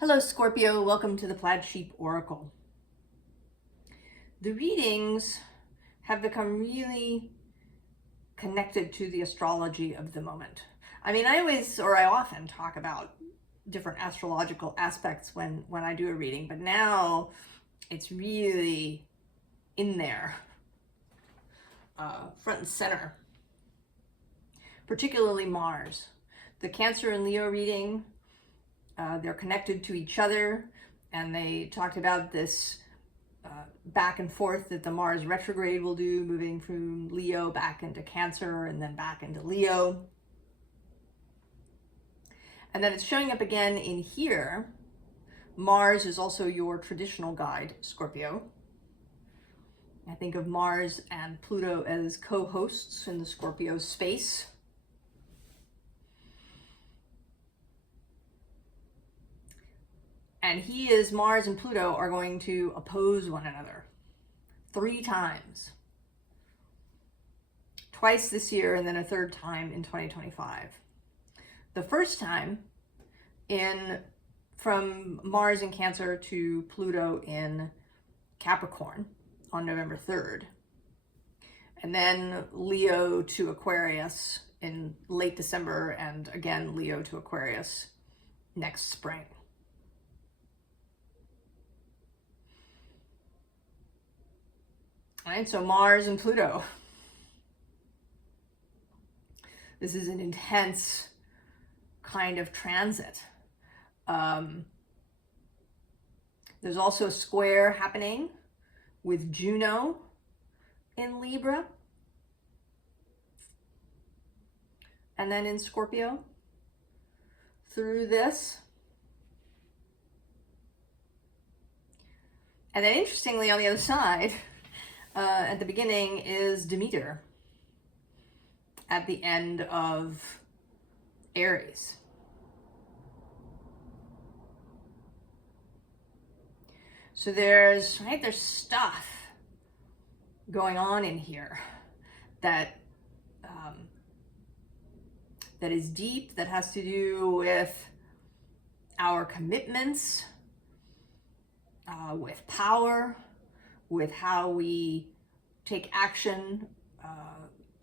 Hello Scorpio, welcome to the Plaid Sheep Oracle. The readings have become really connected to the astrology of the moment. I mean, I often talk about different astrological aspects when I do a reading, but now it's really in there, front and center, particularly Mars. The Cancer and Leo reading, they're connected to each other, and they talked about this back and forth that the Mars retrograde will do, moving from Leo back into Cancer and then back into Leo. And then it's showing up again in here. Mars is also your traditional guide, Scorpio. I think of Mars and Pluto as co-hosts in the Scorpio space. And Mars and Pluto are going to oppose one another 3 times. Twice this year and then a third time in 2025. The first time from Mars in Cancer to Pluto in Capricorn on November 3rd. And then Leo to Aquarius in late December, and again Leo to Aquarius next spring. All right, so Mars and Pluto. This is an intense kind of transit. There's also a square happening with Juno in Libra. And then in Scorpio through this. And then interestingly on the other side, at the beginning is Demeter at the end of Aries. So there's stuff going on in here that that is deep, that has to do with our commitments, with power, with how we take action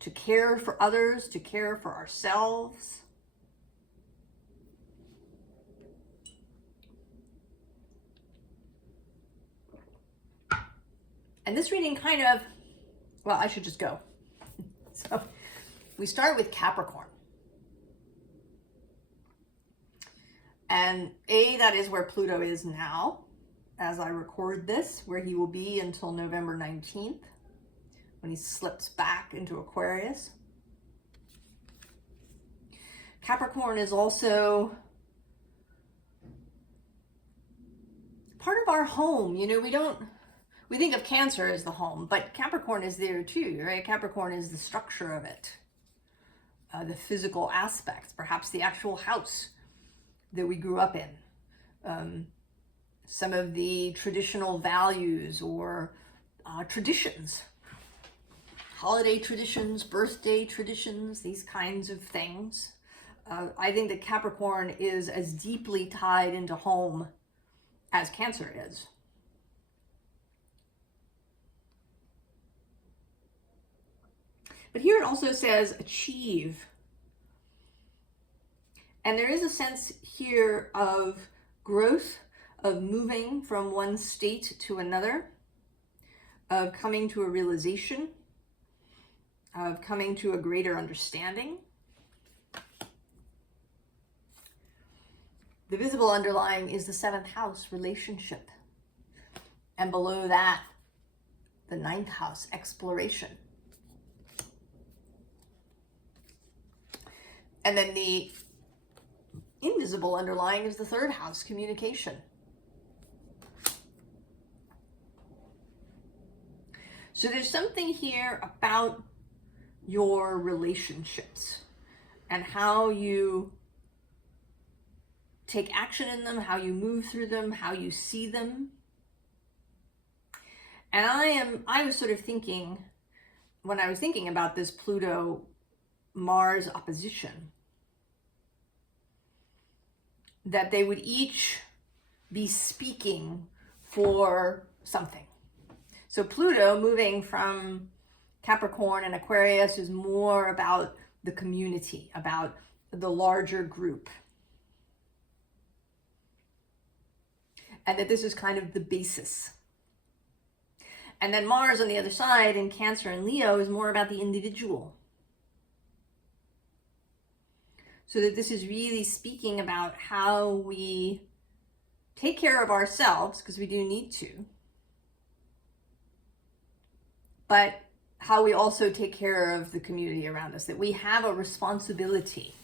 to care for others, to care for ourselves. And this reading I should just go. So we start with Capricorn. And that is where Pluto is now, as I record this, where he will be until November 19th, when he slips back into Aquarius. Capricorn is also part of our home. You know, we think of Cancer as the home, but Capricorn is there too, right? Capricorn is the structure of it, the physical aspects, perhaps the actual house that we grew up in. Some of the traditional values or traditions, holiday traditions, birthday traditions, these kinds of things. I think that Capricorn is as deeply tied into home as Cancer is. But here it also says achieve. And there is a sense here of growth, of moving from one state to another, of coming to a realization, of coming to a greater understanding. The visible underlying is the 7th house, relationship. And below that, the 9th house, exploration. And then the invisible underlying is the 3rd house, communication. So there's something here about your relationships and how you take action in them, how you move through them, how you see them. And I was sort of thinking, when I was thinking about this Pluto-Mars opposition, that they would each be speaking for something. So Pluto moving from Capricorn and Aquarius is more about the community, about the larger group. And that this is kind of the basis. And then Mars on the other side in Cancer and Leo is more about the individual. So that this is really speaking about how we take care of ourselves, because we do need to, but how we also take care of the community around us, that we have a responsibility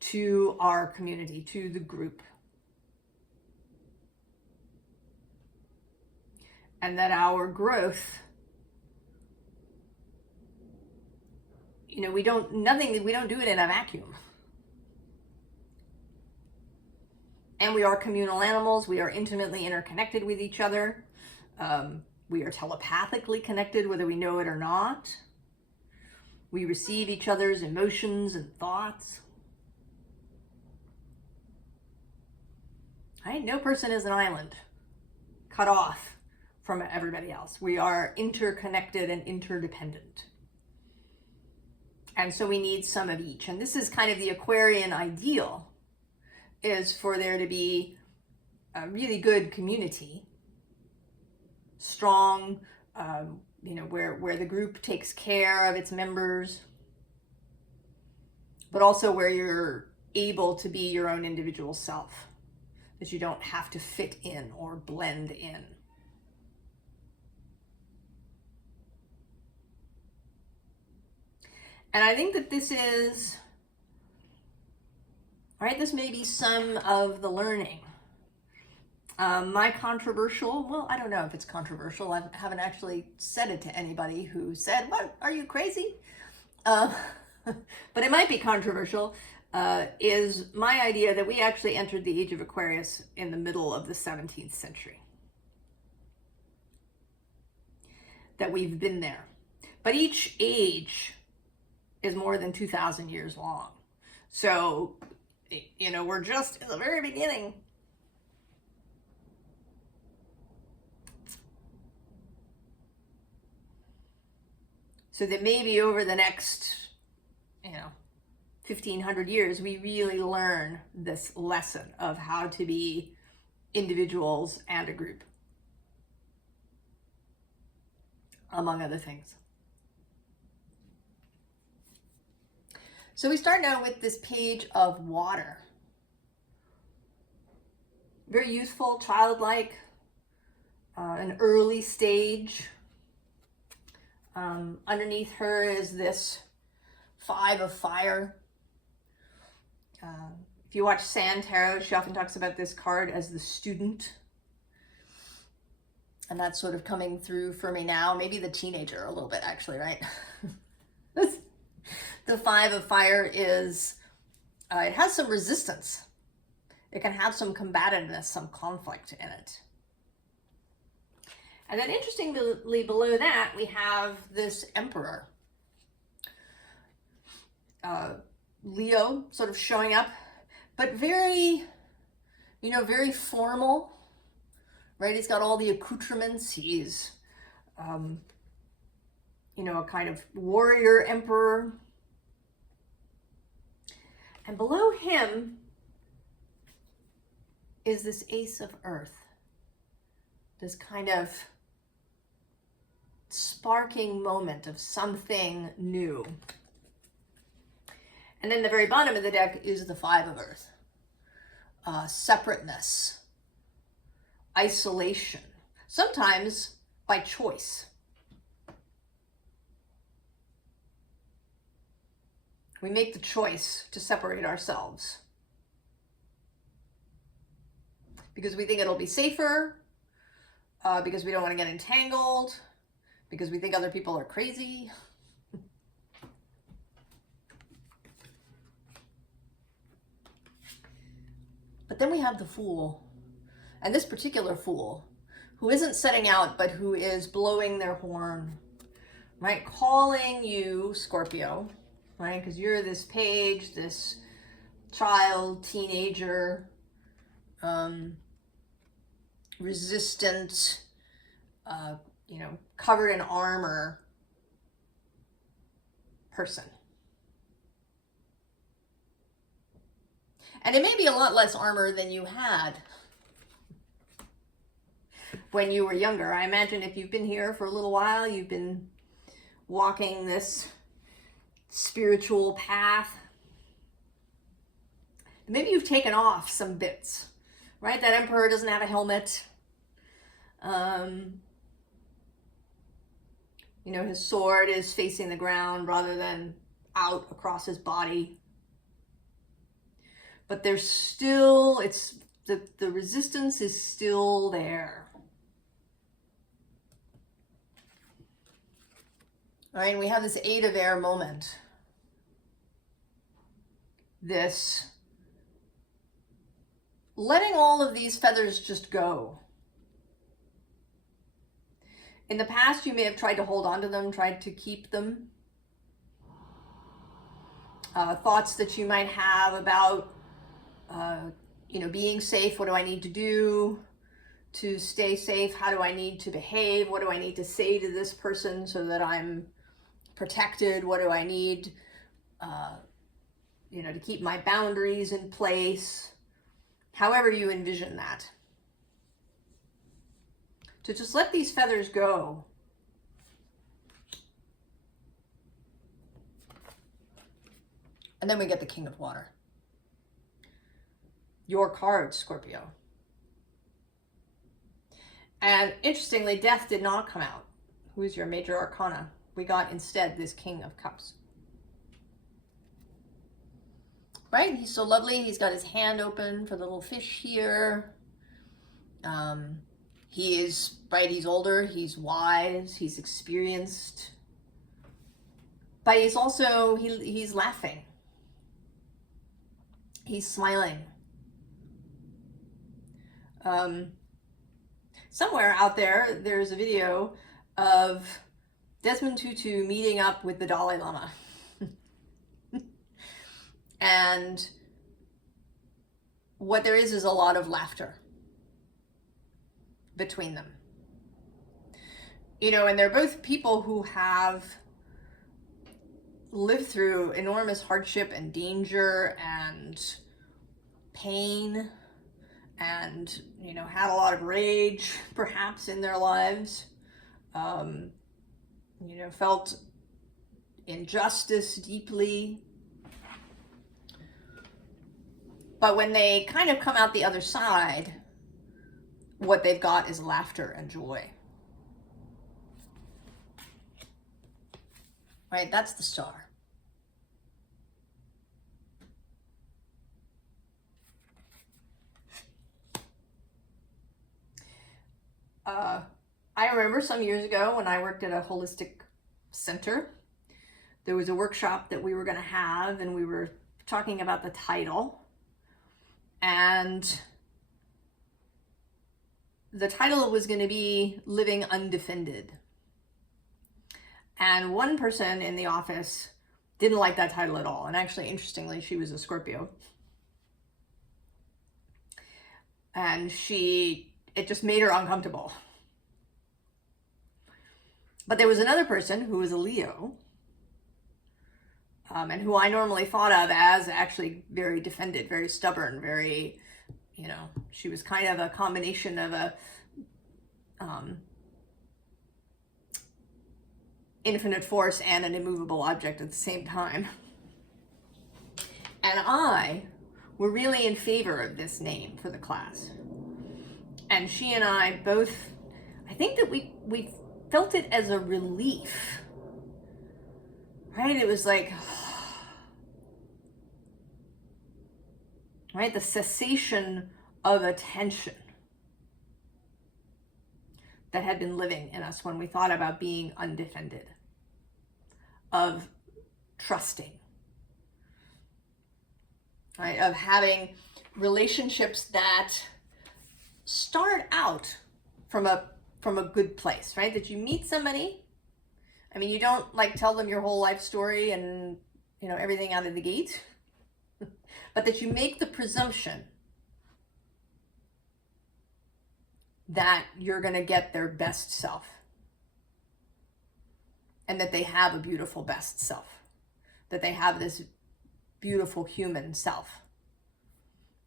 to our community, to the group. And that our growth, we don't do it in a vacuum. And we are communal animals. We are intimately interconnected with each other. We are telepathically connected, whether we know it or not. We receive each other's emotions and thoughts. Right? No person is an island, cut off from everybody else. We are interconnected and interdependent. And so we need some of each. And this is kind of the Aquarian ideal, is for there to be a really good community, strong, where the group takes care of its members, but also where you're able to be your own individual self, that you don't have to fit in or blend in. And I think that this is, this may be some of the learning. My controversial, well, I don't know if it's controversial. I haven't actually said it to anybody who said, "What, are you crazy?" But it might be controversial, is my idea that we actually entered the age of Aquarius in the middle of the 17th century. That we've been there. But each age is more than 2,000 years long. So, we're just at the very beginning. So that maybe over the next, 1,500 years, we really learn this lesson of how to be individuals and a group, among other things. So we start now with this page of water. Very youthful, childlike, an early stage. Underneath her is this 5 of fire. If you watch Sand Tarot, she often talks about this card as the student. And that's sort of coming through for me now. Maybe the teenager a little bit, actually, right? The 5 of fire is, it has some resistance. It can have some combativeness, some conflict in it. And then interestingly below that, we have this emperor. Leo sort of showing up, but very, very formal, right? He's got all the accoutrements. He's, a kind of warrior emperor. And below him is this Ace of Earth. This kind of sparking moment of something new. And then the very bottom of the deck is the 5 of Earth. Separateness, isolation, sometimes by choice. We make the choice to separate ourselves because we think it'll be safer, because we don't want to get entangled, because we think other people are crazy. But then we have the Fool, and this particular Fool, who isn't setting out, but who is blowing their horn, right? Calling you, Scorpio, right? Because you're this page, this child, teenager, resistant, covered in armor person. And it may be a lot less armor than you had when you were younger. I imagine if you've been here for a little while, you've been walking this spiritual path. Maybe you've taken off some bits, right? That emperor doesn't have a helmet. His sword is facing the ground rather than out across his body. But there's still, the resistance is still there. All right, and we have this 8 of air moment. This letting all of these feathers just go. In the past, you may have tried to hold on to them, tried to keep them. Thoughts that you might have about, being safe. What do I need to do to stay safe? How do I need to behave? What do I need to say to this person so that I'm protected? What do I need, to keep my boundaries in place? However you envision that. To just let these feathers go. And then we get the King of Water. Your card, Scorpio. And interestingly, Death did not come out. Who is your major arcana? We got instead this King of Cups. Right? He's so lovely. He's got his hand open for the little fish here. He is, right, he's older, he's wise, he's experienced. But he's also, he's laughing. He's smiling. Somewhere out there, there's a video of Desmond Tutu meeting up with the Dalai Lama. And what there is a lot of laughter between them. And they're both people who have lived through enormous hardship and danger and pain and, had a lot of rage perhaps in their lives. Felt injustice deeply. But when they kind of come out the other side, what they've got is laughter and joy. Right? That's the star. I remember some years ago when I worked at a holistic center, there was a workshop that we were going to have, and we were talking about the title. And the title was going to be Living Undefended. And one person in the office didn't like that title at all. And actually, interestingly, she was a Scorpio. And it just made her uncomfortable. But there was another person who was a Leo, and who I normally thought of as actually very defended, very stubborn, very, she was kind of a combination of a infinite force and an immovable object at the same time. And I were really in favor of this name for the class. And she and I both, I think that we felt it as a relief, right? It was like, right, the cessation of a tension that had been living in us when we thought about being undefended, of trusting, right, of having relationships that start out from a good place, right? That you meet somebody, I mean, you don't tell them your whole life story and everything out of the gate, but that you make the presumption that you're going to get their best self, and that they have a beautiful best self, that they have this beautiful human self,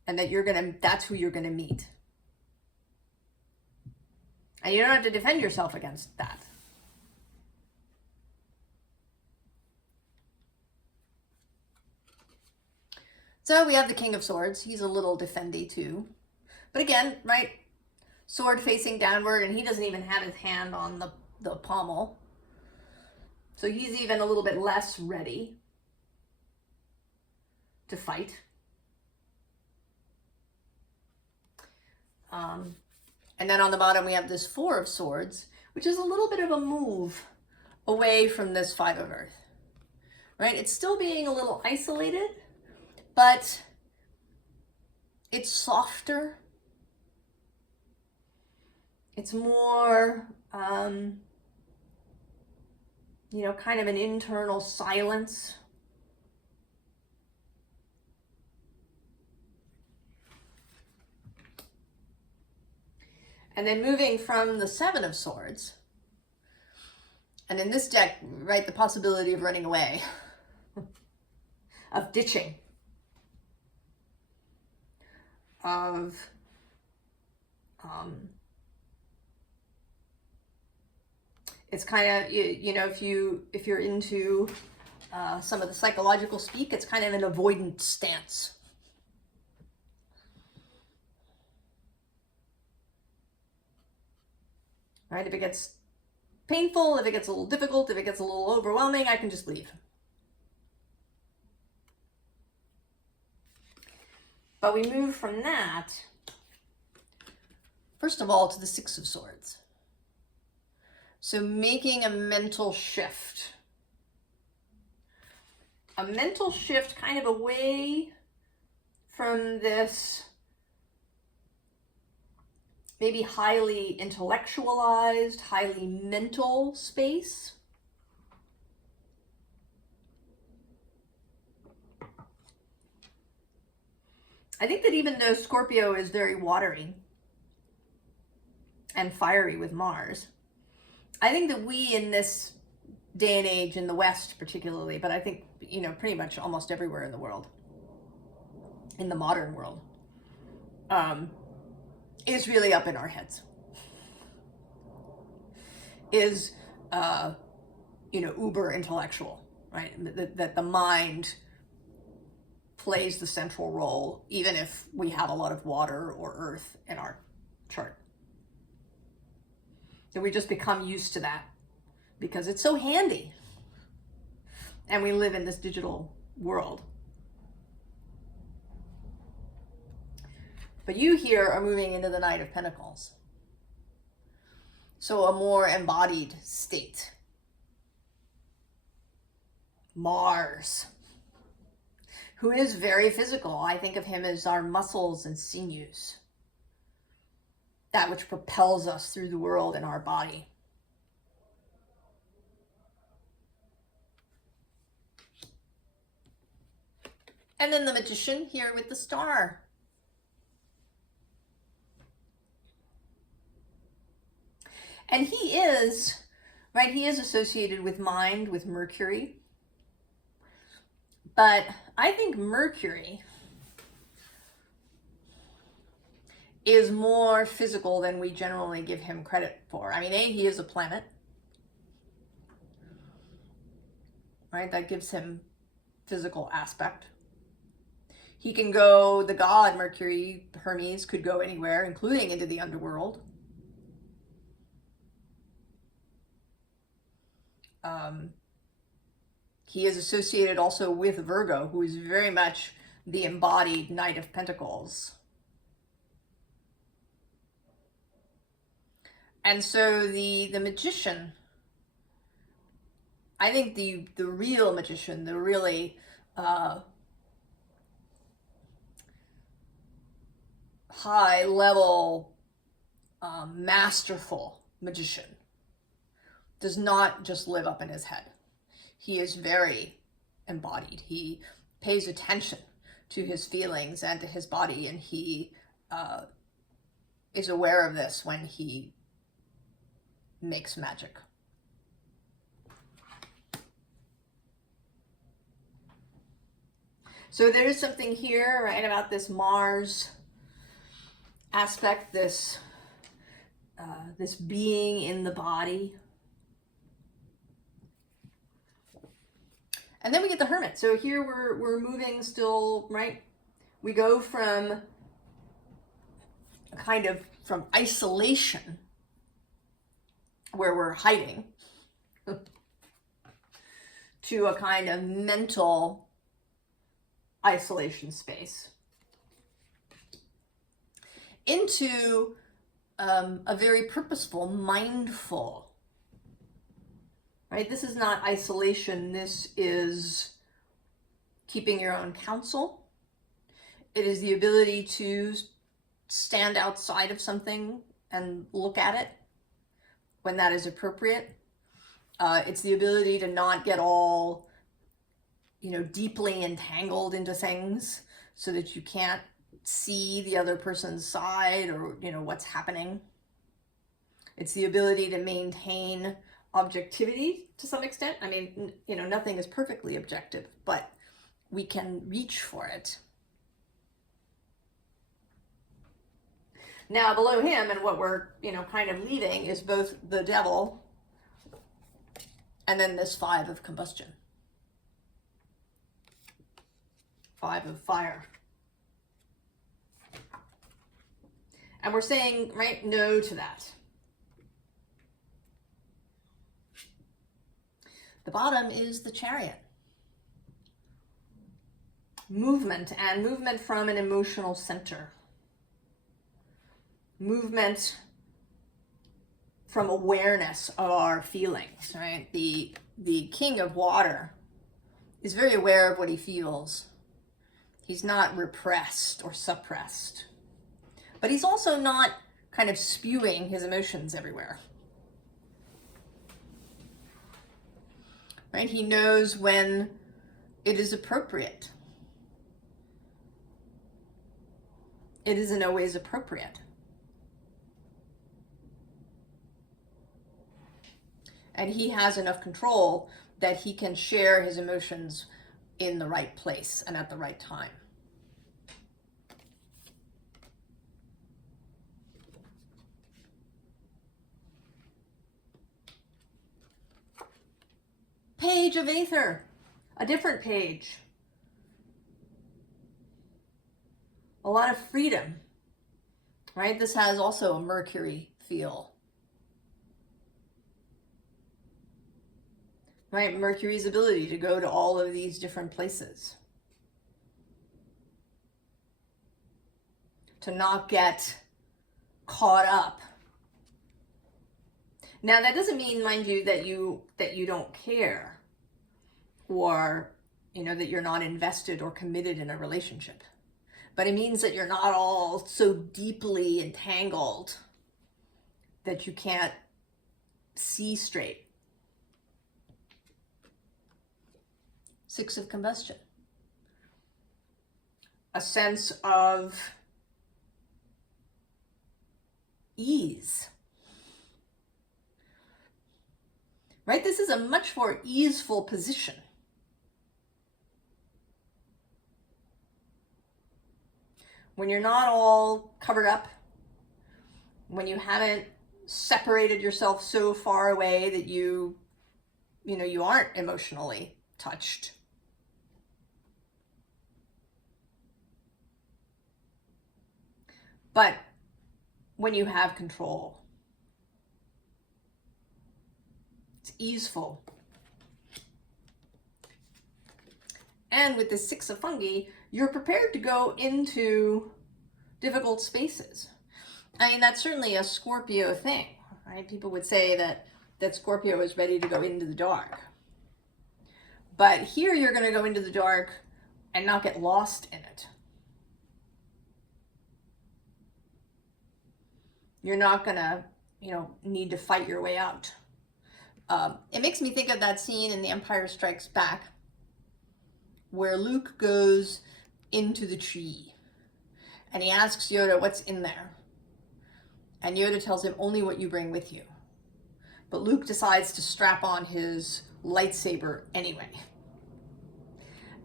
and that that's who you're going to meet. And you don't have to defend yourself against that. So we have the King of Swords. He's a little defendy too. But again, right, sword facing downward, and he doesn't even have his hand on the pommel. So he's even a little bit less ready to fight. And then on the bottom we have this Four of Swords, which is a little bit of a move away from this Five of Earth, right? It's still being a little isolated, but it's softer. It's more, you know, kind of an internal silence. And then moving from the Seven of Swords, and in this deck, right, the possibility of running away, of ditching, of it's kind of, you know, if you're into some of the psychological speak, it's kind of an avoidant stance. Right? If it gets painful, if it gets a little difficult, if it gets a little overwhelming, I can just leave. But we move from that, first of all, to the Six of Swords. So making a mental shift. A mental shift kind of away from this maybe highly intellectualized, highly mental space. I think that even though Scorpio is very watery and fiery with Mars, I think that we in this day and age, in the West particularly, but I think, you know, pretty much almost everywhere in the world, in the modern world, is really up in our heads. Is, you know, uber intellectual, right? That the mind plays the central role, even if we have a lot of water or earth in our chart. So we just become used to that because it's so handy. And we live in this digital world. But you here are moving into the Knight of Pentacles. So a more embodied state. Mars, who is very physical. I think of him as our muscles and sinews. That which propels us through the world in our body. And then the Magician here with the star. And he is, right, he is associated with mind, with Mercury. But I think Mercury is more physical than we generally give him credit for. I mean, he is a planet, right? That gives him physical aspect. He can go, the god Mercury, Hermes, could go anywhere, including into the underworld. He is associated also with Virgo, who is very much the embodied Knight of Pentacles. And so the Magician, I think the real magician, the really high level, masterful magician does not just live up in his head. He is very embodied. He pays attention to his feelings and to his body, and he is aware of this when he makes magic. So there is something here, right, about this Mars aspect, this this being in the body. And then we get the Hermit. So here we're moving still, right? We go from kind of from isolation, where we're hiding, to a kind of mental isolation space, into a very purposeful, mindful, right? This is not isolation. This is keeping your own counsel. It is the ability to stand outside of something and look at it when that is appropriate. It's the ability to not get all, deeply entangled into things so that you can't see the other person's side or, what's happening. It's the ability to maintain objectivity to some extent. I mean, nothing is perfectly objective, but we can reach for it. Now, below him, and what we're, kind of leaving, is both the Devil and then this 5 of combustion. 5 of fire. And we're saying, right, no to that. The bottom is the Chariot. Movement, and movement from an emotional center. Movement from awareness of our feelings, right? The King of Water is very aware of what he feels. He's not repressed or suppressed. But he's also not kind of spewing his emotions everywhere. Right? He knows when it is appropriate. It isn't always appropriate. And he has enough control that he can share his emotions in the right place and at the right time. Page of Aether, a different page. A lot of freedom, right? This has also a Mercury feel. Right? Mercury's ability to go to all of these different places. To not get caught up. Now that doesn't mean, mind you, that you don't care, or that you're not invested or committed in a relationship. But it means that you're not all so deeply entangled that you can't see straight. 6 of combustion. A sense of ease. Right? This is a much more easeful position. When you're not all covered up, when you haven't separated yourself so far away that you aren't emotionally touched. But when you have control, it's easeful. And with the 6 of fungi, you're prepared to go into difficult spaces. I mean, that's certainly a Scorpio thing, right? People would say that Scorpio is ready to go into the dark. But here you're going to go into the dark and not get lost in it. You're not going to, need to fight your way out. It makes me think of that scene in The Empire Strikes Back where Luke goes into the tree and he asks Yoda, what's in there? And Yoda tells him only what you bring with you. But Luke decides to strap on his lightsaber anyway.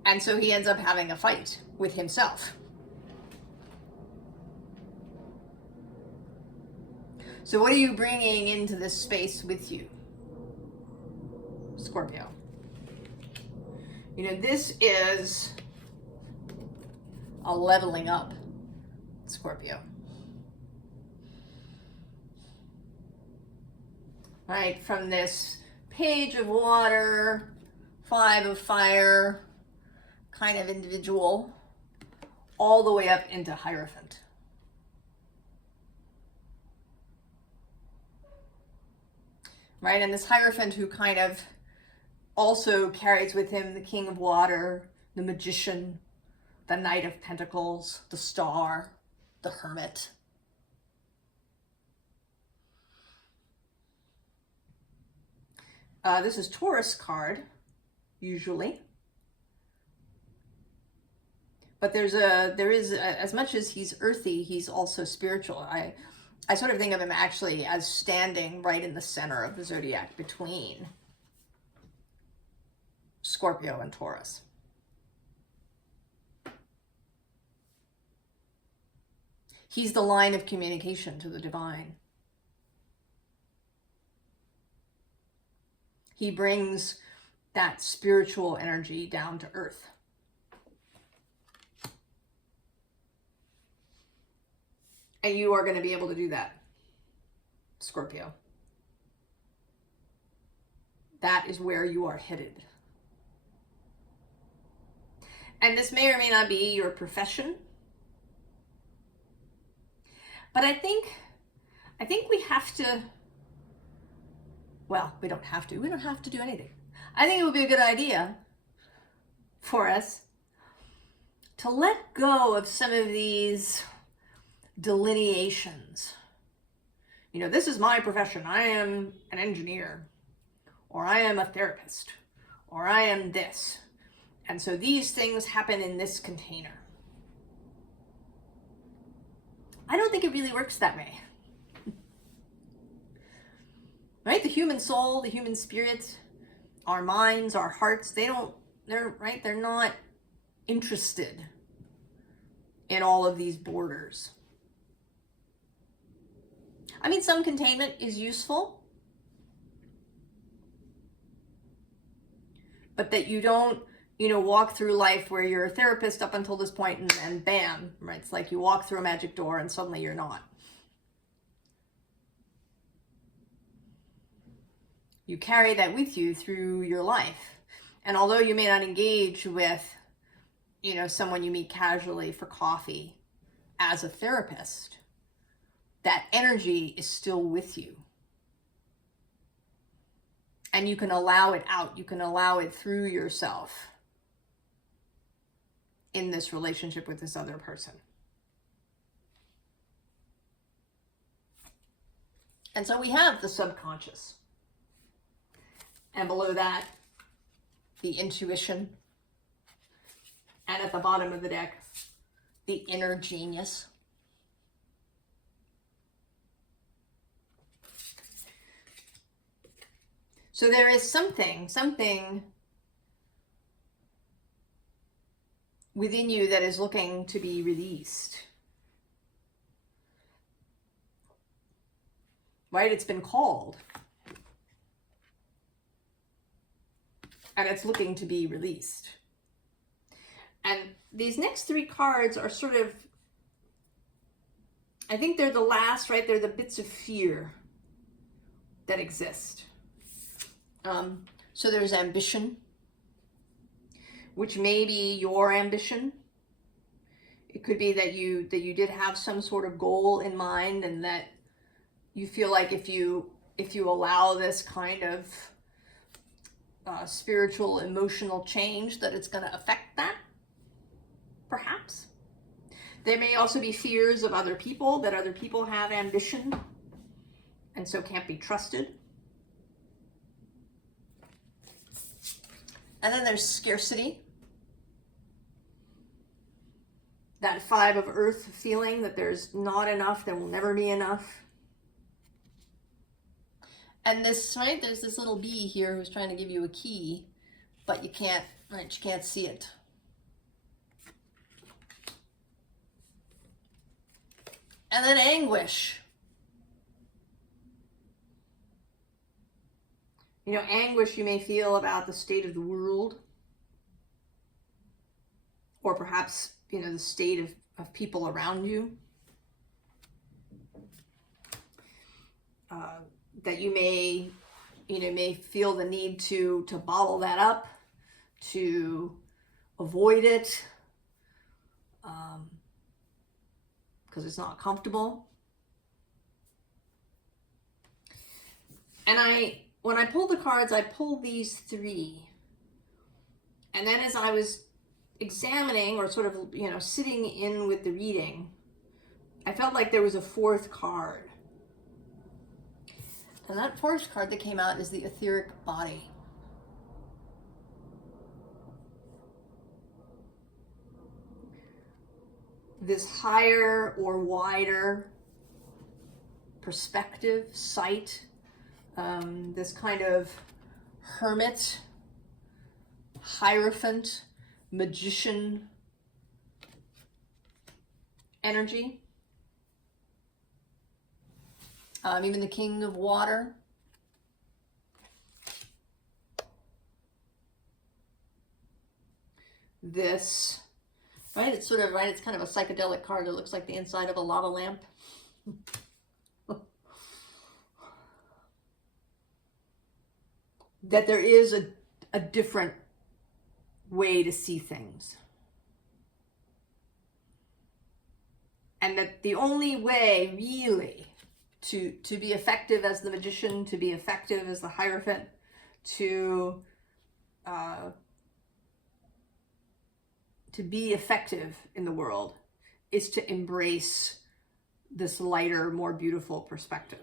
And so he ends up having a fight with himself. So what are you bringing into this space with you, Scorpio? You know, this is a leveling up, Scorpio. Right, from this Page of Water, 5 of Fire kind of individual, all the way up into Hierophant. Right, and this Hierophant who kind of also carries with him the King of Water, the Magician, the Knight of Pentacles, the Star, the Hermit. This is Taurus card, usually. But there is as much as he's earthy, he's also spiritual. I sort of think of him actually as standing right in the center of the zodiac between Scorpio and Taurus. He's the line of communication to the divine. He brings that spiritual energy down to earth. And you are going to be able to do that, Scorpio. That is where you are headed. And this may or may not be your profession. But I think we have to, well, we don't have to do anything. I think it would be a good idea for us to let go of some of these delineations. You know, this is my profession. I am an engineer, or I am a therapist, or I am this. And so these things happen in this container. I don't think it really works that way. Right? The human soul, the human spirit, our minds, our hearts, they're not interested in all of these borders. I mean, some containment is useful, but that you don't, walk through life where you're a therapist up until this point and then bam, right? It's like you walk through a magic door and suddenly you're not. You carry that with you through your life. And although you may not engage with, someone you meet casually for coffee as a therapist, that energy is still with you. And you can allow it out. You can allow it through yourself in this relationship with this other person. And so we have the subconscious. And below that, the intuition. And at the bottom of the deck, the inner genius. So there is something within you that is looking to be released. Right? It's been called. And it's looking to be released. And these next 3 cards are sort of, I think they're the last, right? They're the bits of fear that exist. So there's ambition, which may be your ambition. It could be that you did have some sort of goal in mind, and that you feel like if you allow this kind of spiritual, emotional change, that it's going to affect that, perhaps. There may also be fears of other people, that other people have ambition and so can't be trusted. And then there's scarcity. That 5 of Earth feeling that there's not enough, there will never be enough. And this, right, there's this little bee here who's trying to give you a key, but you can't, right, you can't see it. And then anguish. You know, anguish you may feel about the state of the world, or perhaps, you know, the state of people around you. That you may, you know, may feel the need to bottle that up, to avoid it, because it's not comfortable. And when I pulled the cards, I pulled these three. And then as I was examining, or sort of, you know, sitting in with the reading, I felt like there was a fourth card. And that fourth card that came out is the etheric body. This higher or wider perspective, sight, this kind of hermit, hierophant, magician energy. Even the king of water. This, right, it's sort of, right, it's kind of a psychedelic card that looks like the inside of a lava lamp. That there is a different way to see things. And that the only way, really, to be effective as the magician, to be effective as the hierophant, to be effective in the world, is to embrace this lighter, more beautiful perspective.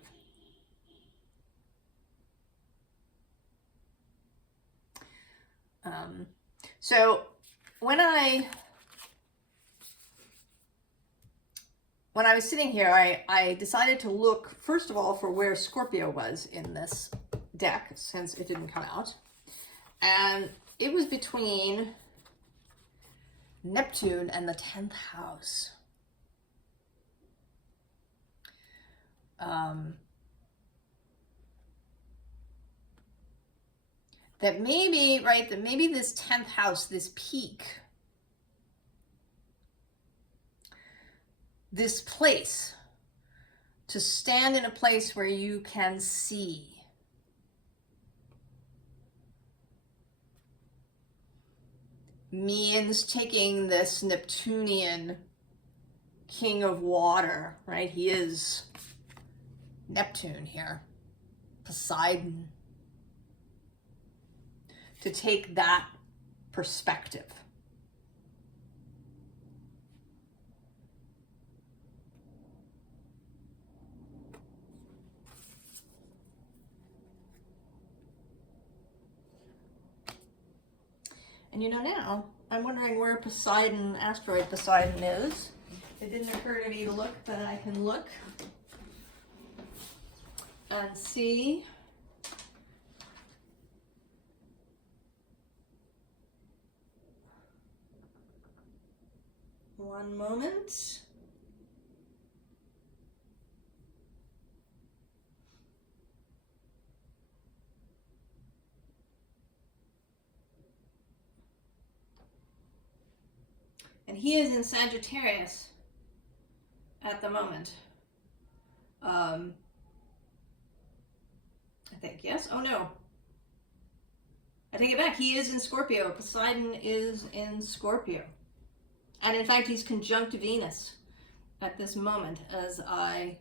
So when I was sitting here, I decided to look, first of all, for where Scorpio was in this deck, since it didn't come out. And it was between Neptune and the 10th house. That maybe, right, that maybe this 10th house, this peak, this place, to stand in a place where you can see, means taking this Neptunian king of water, right? He is Neptune here, Poseidon, to take that perspective. And you know, now I'm wondering where Poseidon, asteroid Poseidon is. It didn't occur to me to look, but I can look and see. One moment. And he is in Sagittarius at the moment. I think, yes? Oh no. I take it back. He is in Scorpio. Poseidon is in Scorpio. And in fact, he's conjunct Venus at this moment as I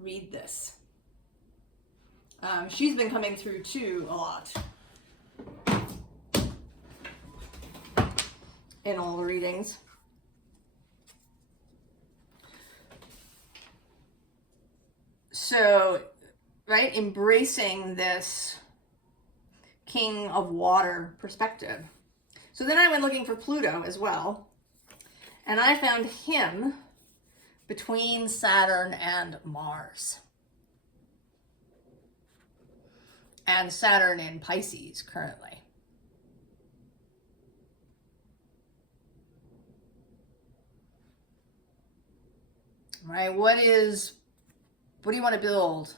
read this. She's been coming through too a lot in all the readings. So, right, embracing this king of water perspective. So then I went looking for Pluto as well, and I found him between Saturn and Mars. and Saturn in Pisces currently. Right? What do you want to build?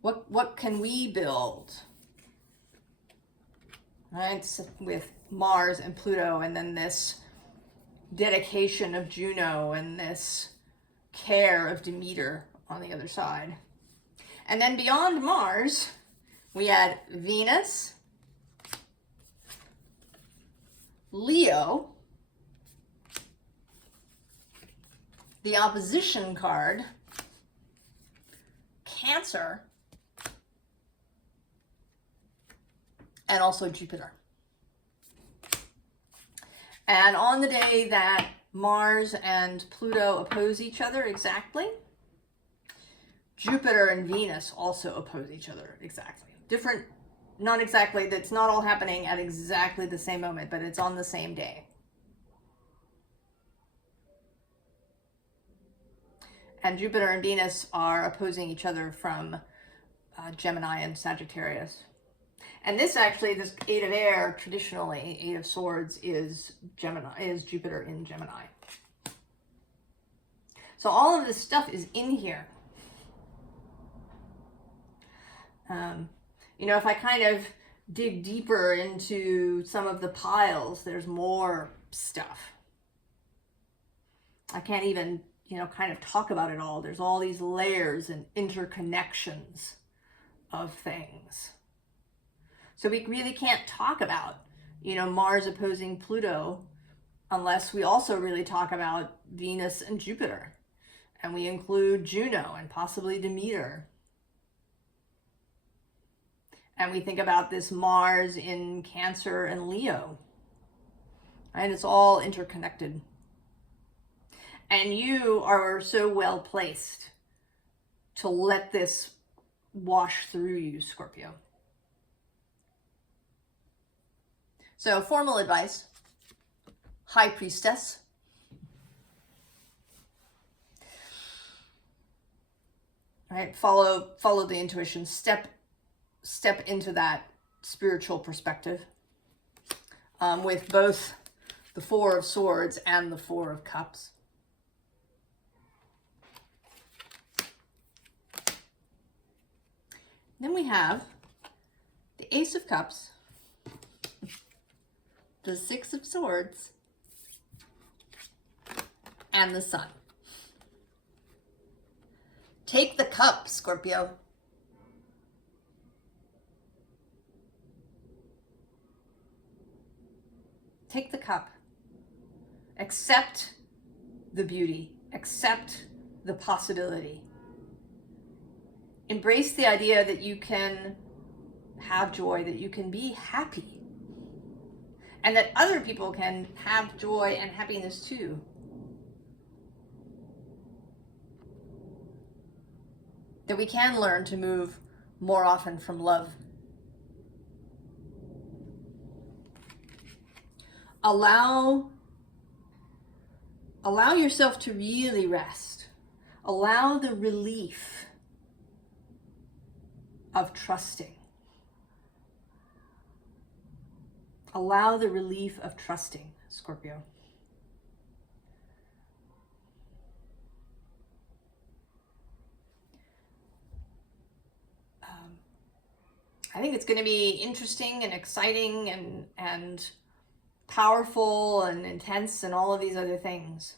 What can we build? Right? So with Mars and Pluto, and then this dedication of Juno and this care of Demeter on the other side. And then beyond Mars, we had Venus, Leo, the opposition card, Cancer, and also Jupiter. And on the day that Mars and Pluto oppose each other exactly, Jupiter and Venus also oppose each other exactly. Different, not exactly, that's not all happening at exactly the same moment, but it's on the same day. And Jupiter and Venus are opposing each other from Gemini and Sagittarius. And this actually, this Eight of Air, traditionally, Eight of Swords is Jupiter in Gemini. So all of this stuff is in here. You know, if I kind of dig deeper into some of the piles, there's more stuff. I can't even, you know, kind of talk about it all. There's all these layers and interconnections of things. So we really can't talk about, you know, Mars opposing Pluto unless we also really talk about Venus and Jupiter. And we include Juno and possibly Demeter. And we think about this Mars in Cancer and Leo. And it's all interconnected. And you are so well placed to let this wash through you, Scorpio. So, formal advice, High Priestess. Right? Follow the intuition. Step into that spiritual perspective with both the Four of Swords and the Four of Cups. Then we have the Ace of Cups, the Six of Swords, and the Sun. Take the cup, Scorpio. Take the cup. Accept the beauty. Accept the possibility. Embrace the idea that you can have joy, that you can be happy, and that other people can have joy and happiness too. That we can learn to move more often from love. Allow yourself to really rest. Allow the relief of trusting. Allow the relief of trusting, Scorpio. I think it's going to be interesting and exciting and powerful and intense and all of these other things.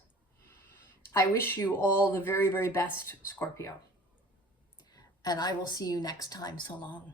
I wish you all the very, very best, Scorpio. And I will see you next time. So long.